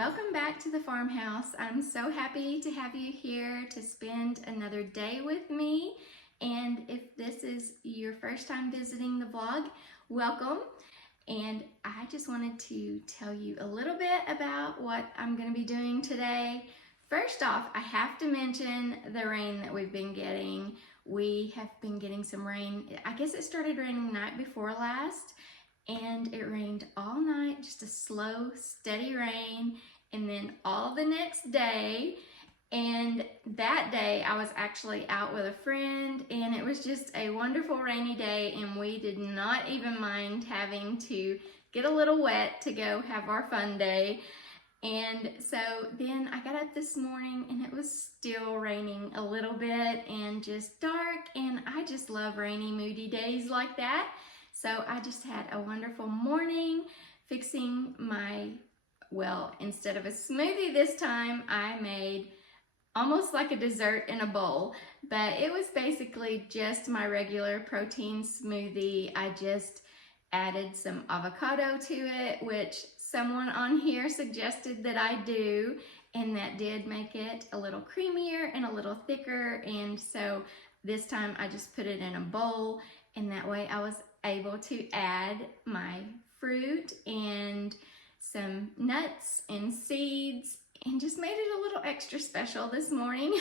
Welcome back to the farmhouse. I'm so happy to have you here to spend another day with me. And if this is your first time visiting the vlog, welcome. And I just wanted to tell you a little bit about what I'm going to be doing today. First off, I have to mention the rain that we've been getting. We have been getting some rain. I guess it started raining the night before last. And it rained all night, just a slow, steady rain, and then all the next day. And that day I was actually out with a friend, and it was just a wonderful rainy day, and we did not even mind having to get a little wet to go have our fun day. And so then I got up this morning and it was still raining a little bit and just dark, and I just love rainy, moody days like that. So I just had a wonderful morning fixing my, well, instead of a smoothie this time, I made almost like a dessert in a bowl, but it was basically just my regular protein smoothie. I just added some avocado to it, which someone on here suggested that I do, and that did make it a little creamier and a little thicker. And so this time I just put it in a bowl, and that way I was able to add my fruit and some nuts and seeds and just made it a little extra special this morning.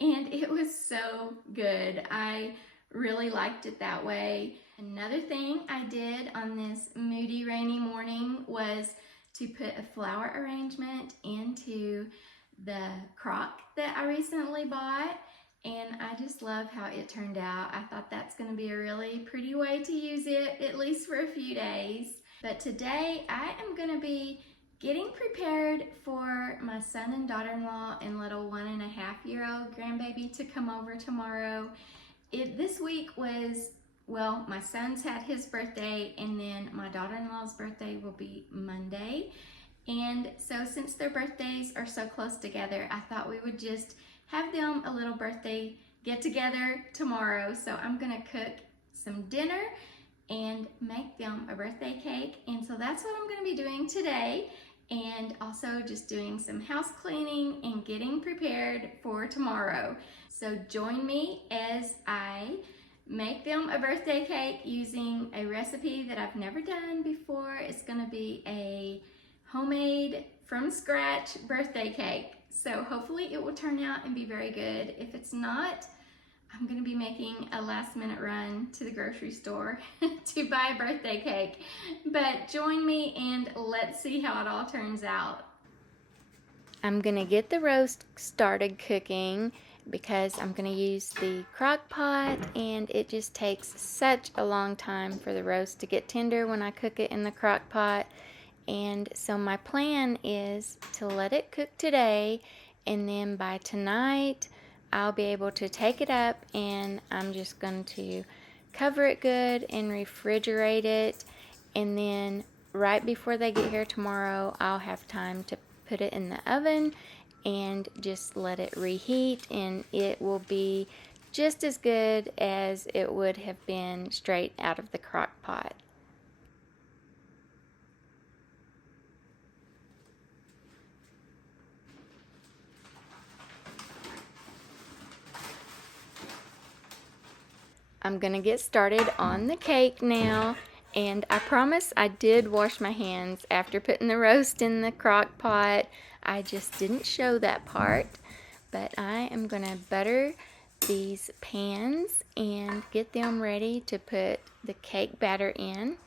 And it was so good. I really liked it that way. Another thing I did on this moody, rainy morning was to put a flower arrangement into the crock that I recently bought. And I just love how it turned out. I thought that's going to be a really pretty way to use it, at least for a few days. But today I am going to be getting prepared for my son and daughter-in-law and little 1.5-year-old grandbaby to come over tomorrow. This week was, well, my son's had his birthday, and then my daughter-in-law's birthday will be Monday. And so since their birthdays are so close together, I thought we would just have them a little birthday get together tomorrow. So I'm gonna cook some dinner and make them a birthday cake. And so that's what I'm gonna be doing today. And also just doing some house cleaning and getting prepared for tomorrow. So join me as I make them a birthday cake using a recipe that I've never done before. It's gonna be a homemade from scratch birthday cake. So hopefully it will turn out and be very good. If it's not, I'm gonna be making a last minute run to the grocery store to buy a birthday cake. But join me and let's see how it all turns out. I'm gonna get the roast started cooking because I'm gonna use the crock pot, and it just takes such a long time for the roast to get tender when I cook it in the crock pot. And so my plan is to let it cook today, and then by tonight I'll be able to take it up, and I'm just going to cover it good and refrigerate it, and then right before they get here tomorrow I'll have time to put it in the oven and just let it reheat, and it will be just as good as it would have been straight out of the crock pot. I'm gonna get started on the cake now, and I promise I did wash my hands after putting the roast in the crock pot. I just didn't show that part, but I am gonna butter these pans and get them ready to put the cake batter in.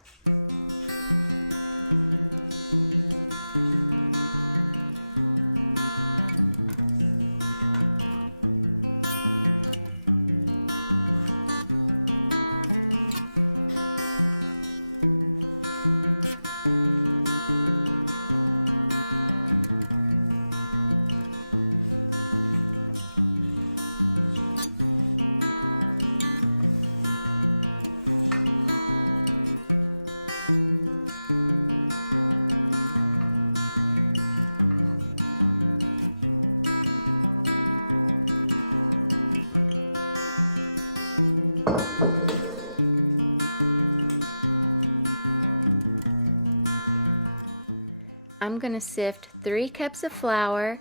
I'm going to sift 3 cups of flour,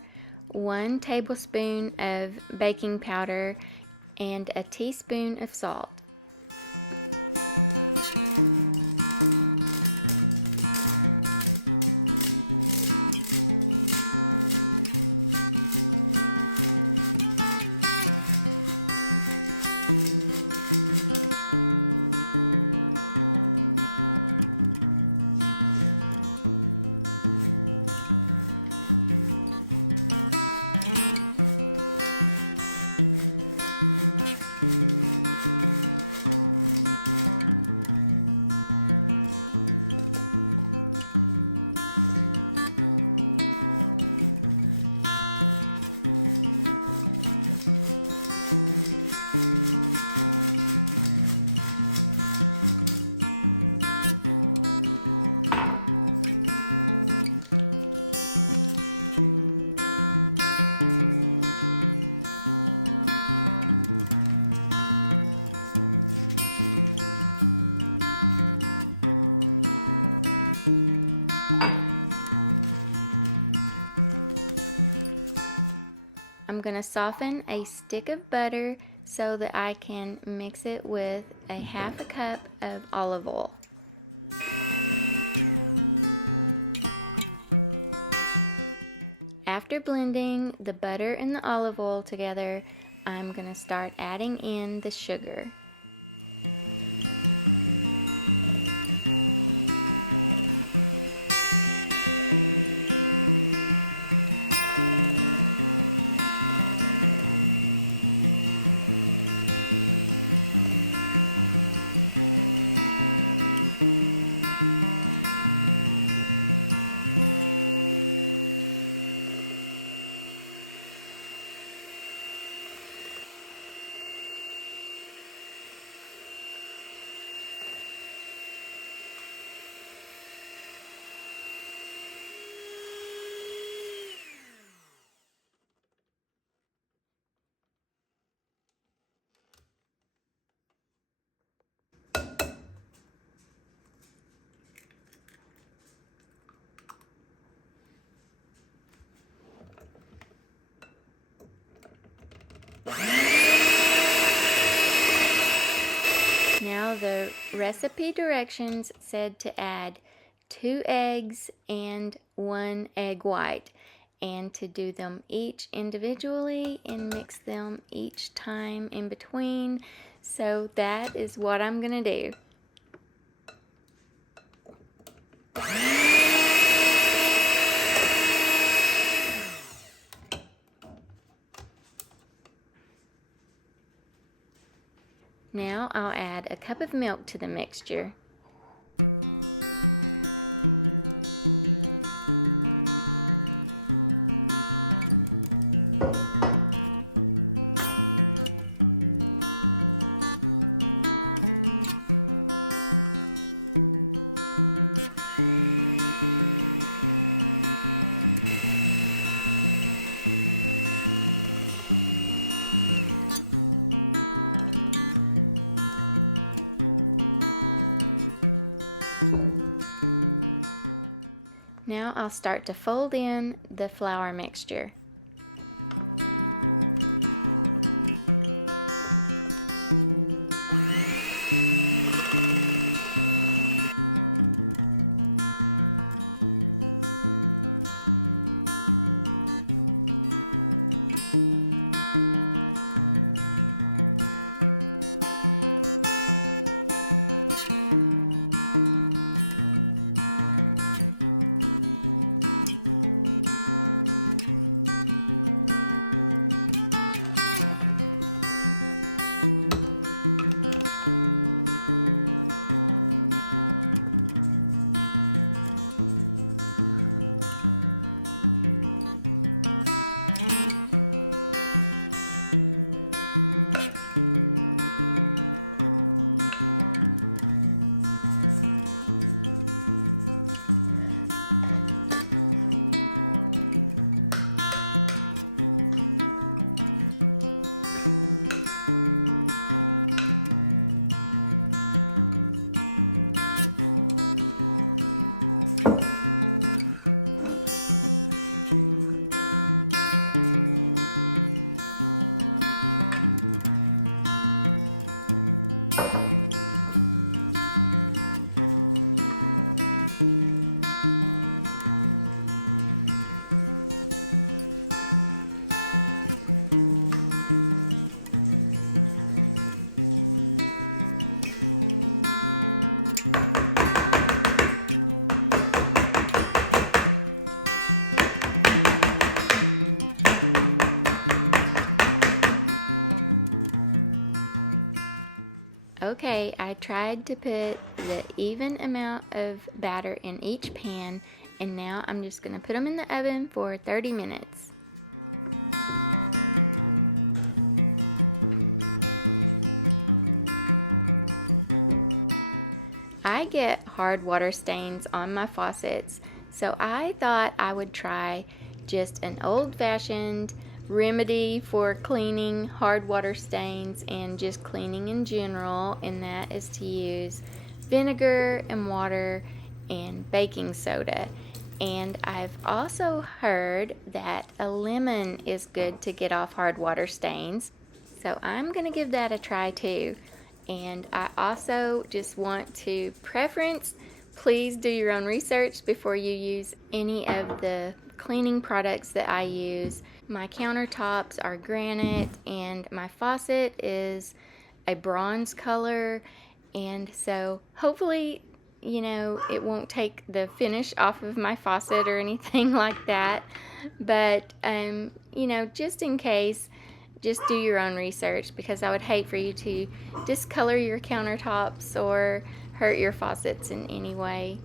1 tablespoon of baking powder, and a teaspoon of salt. I'm going to soften a stick of butter so that I can mix it with a half a cup of olive oil. After blending the butter and the olive oil together, I'm going to start adding in the sugar. Now the recipe directions said to add 2 eggs and 1 egg white, and to do them each individually and mix them each time in between. So that is what I'm going to do. Now I'll add a cup of milk to the mixture. Now I'll start to fold in the flour mixture. Okay, I tried to put the even amount of batter in each pan, and now I'm just going to put them in the oven for 30 minutes. I get hard water stains on my faucets, so I thought I would try just an old-fashioned remedy for cleaning hard water stains and just cleaning in general, and that is to use vinegar and water and baking soda. And I've also heard that a lemon is good to get off hard water stains, so I'm going to give that a try too. And I also just want to preference, please do your own research before you use any of the cleaning products that I use. My countertops are granite and my faucet is a bronze color, and so hopefully, it won't take the finish off of my faucet or anything like that. But just in case, just do your own research, because I would hate for you to discolor your countertops or hurt your faucets in any way.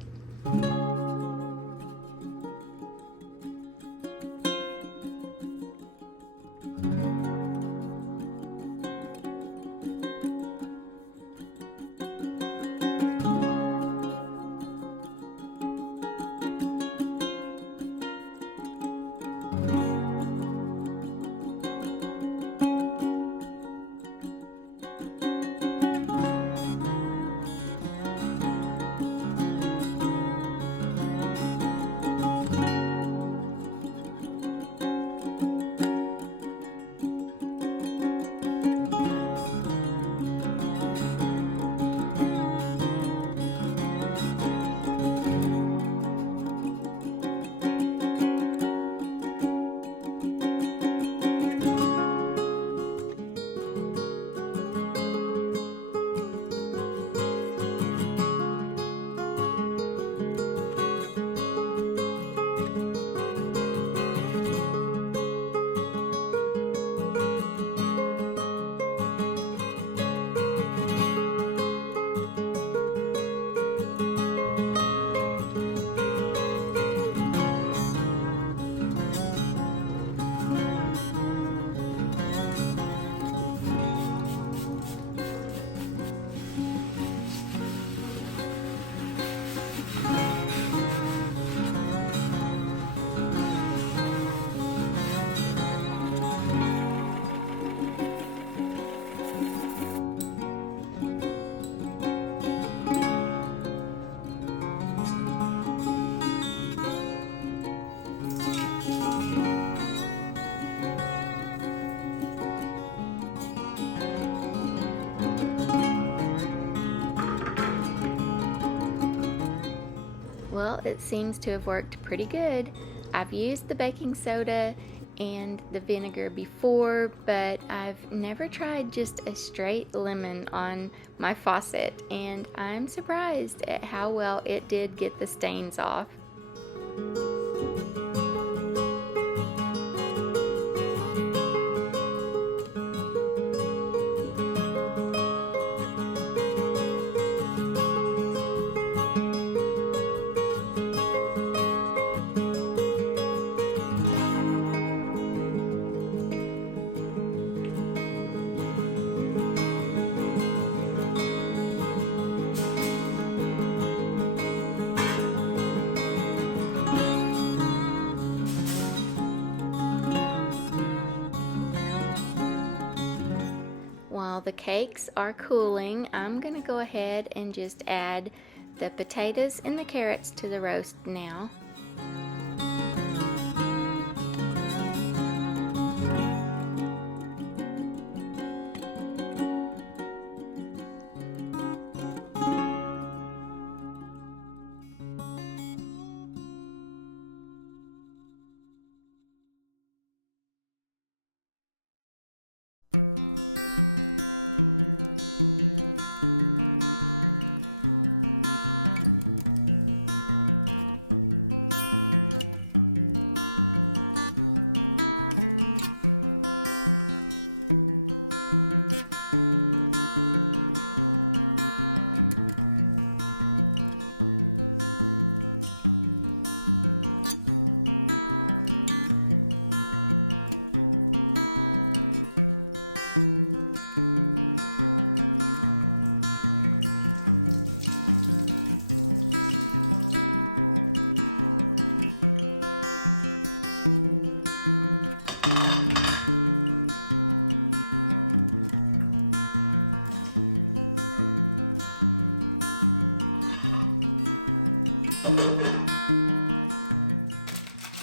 Well, it seems to have worked pretty good. I've used the baking soda and the vinegar before, but I've never tried just a straight lemon on my faucet, and I'm surprised at how well it did get the stains off. While the cakes are cooling, I'm going to go ahead and just add the potatoes and the carrots to the roast now.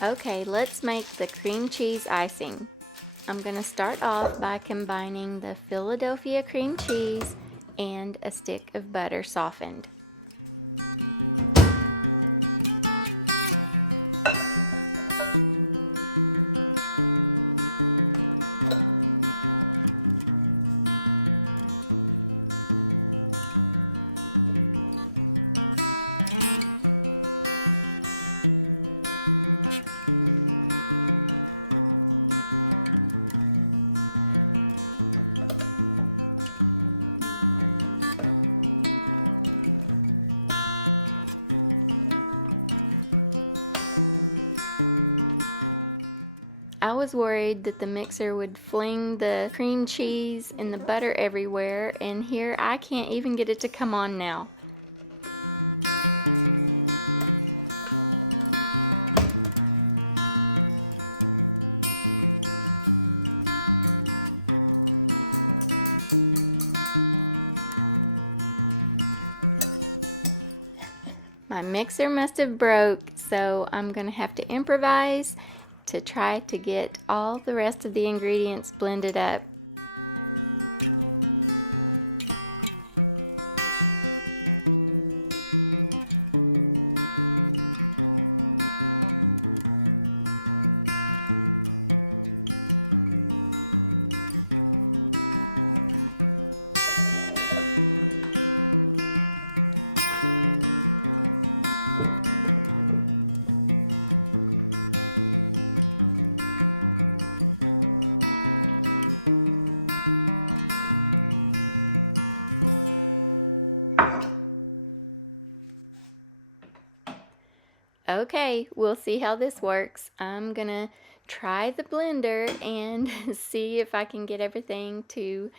Okay, let's make the cream cheese icing. I'm going to start off by combining the Philadelphia cream cheese and a stick of butter softened. I was worried that the mixer would fling the cream cheese and the butter everywhere, and here I can't even get it to come on now. My mixer must have broke, so I'm going to have to improvise to try to get all the rest of the ingredients blended up. Okay, we'll see how this works. I'm gonna try the blender and see if I can get everything to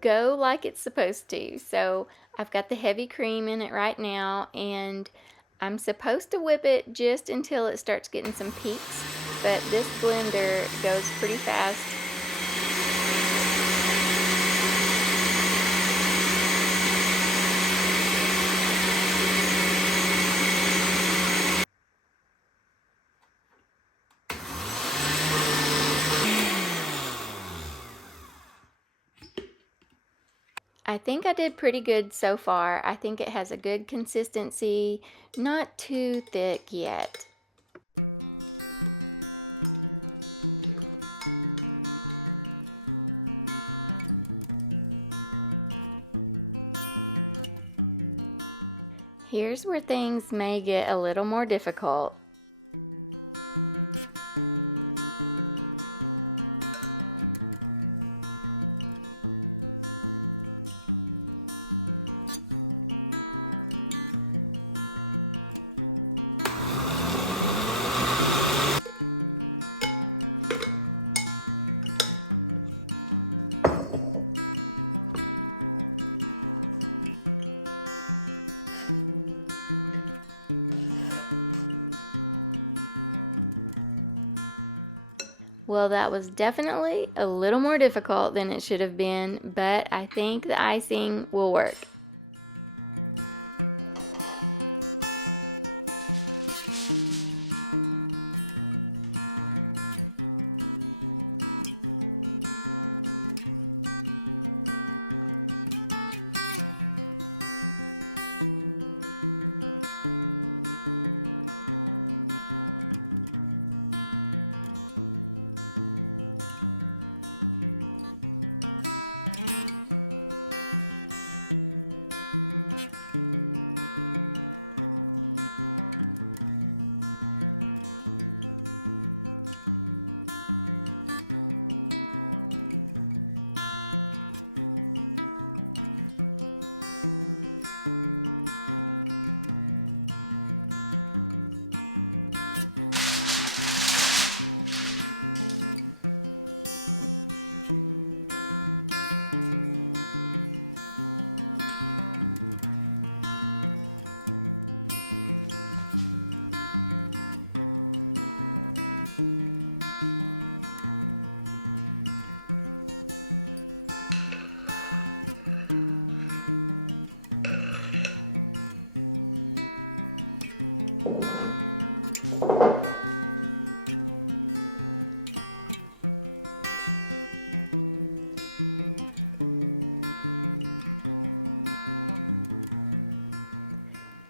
go like it's supposed to. So I've got the heavy cream in it right now, and I'm supposed to whip it just until it starts getting some peaks, but this blender goes pretty fast. I think I did pretty good so far. I think it has a good consistency, not too thick yet. Here's where things may get a little more difficult. Well, that was definitely a little more difficult than it should have been, but I think the icing will work.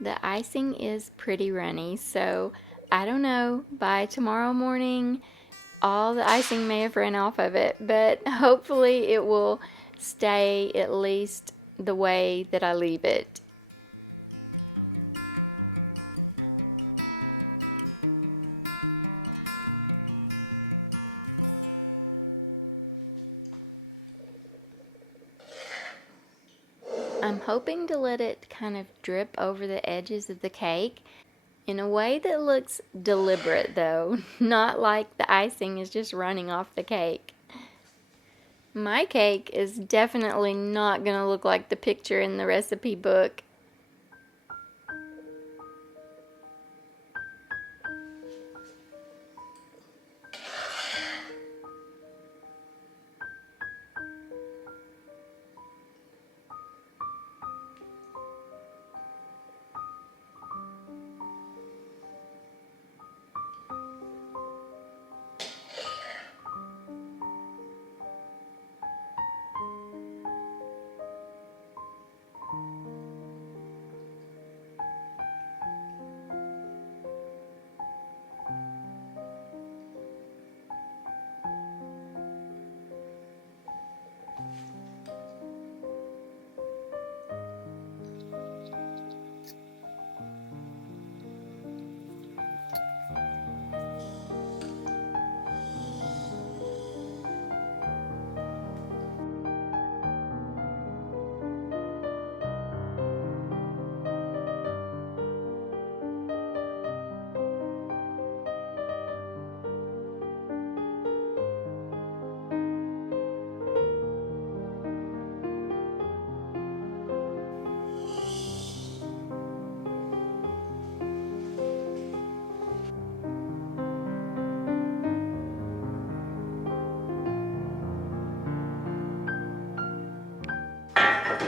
The icing is pretty runny, so I don't know, by tomorrow morning all the icing may have run off of it, but hopefully it will stay at least the way that I leave it. I'm hoping to let it kind of drip over the edges of the cake in a way that looks deliberate though, not like the icing is just running off the cake. My cake is definitely not going to look like the picture in the recipe book.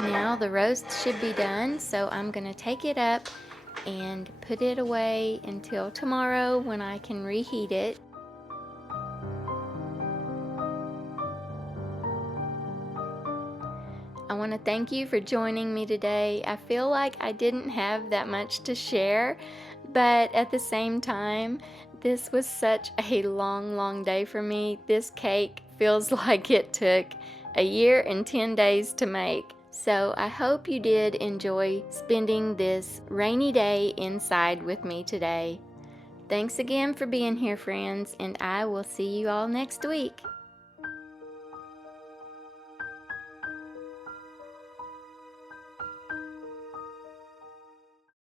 Now the roast should be done, so I'm going to take it up and put it away until tomorrow when I can reheat it. I want to thank you for joining me today. I feel like I didn't have that much to share, but at the same time, this was such a long day for me. This cake feels like it took a year and 10 days to make. So I hope you did enjoy spending this rainy day inside with me today. Thanks again for being here, friends, and I will see you all next week.